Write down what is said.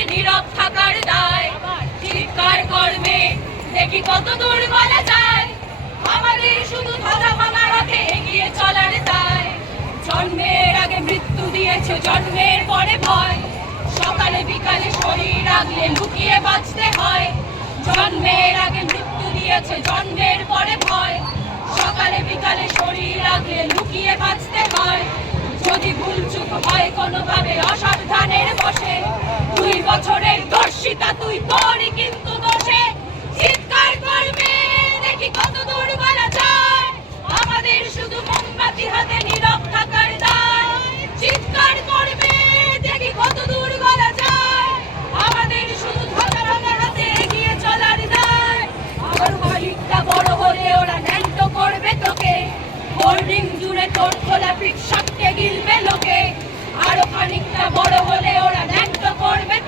হাতে নীরব থাকার দায়। চিৎকার করবে দেখি কত দূর বলা যায়, আমাদের শুধু ধ্বজা ভাঙার হাতে এগিয়ে চলার দায়। জন্মের আগে মৃত্যু দিয়েছে, জন্মের পরে ভয়, সকালে বিকালে শরীর রাখলে লুকিয়ে বাঁচতে হয়। জন্মের আগে মৃত্যু দিয়েছে, জন্মের পরে ভয়, সকালে বিকালে শরীর রাখলে লুকিয়ে বাঁচতে হয়। যদি ভুলচুক হয় কোনোভাবে অসাবধানের বসে, 2 বছরের দর্শিতা তুই, তোরই কিন্তু দোষে। চিৎকার করবে দেখি কত দূর বলা যায়, আমাদের শুধু মোমবাতি হাতে নীরব থাকার দায়। চিৎকার করবে দেখি কত দূর বলা যায়, আমাদের শুধু ধ্বজা ভাঙা হাতে এগিয়ে চলার দায়। আমার মালিকটা বড় হলে ওরা ন্যান্ত করবে তোকে, হোর্ডিং জুড়ে তোর খোলা পিঠ সাপটে গিলবে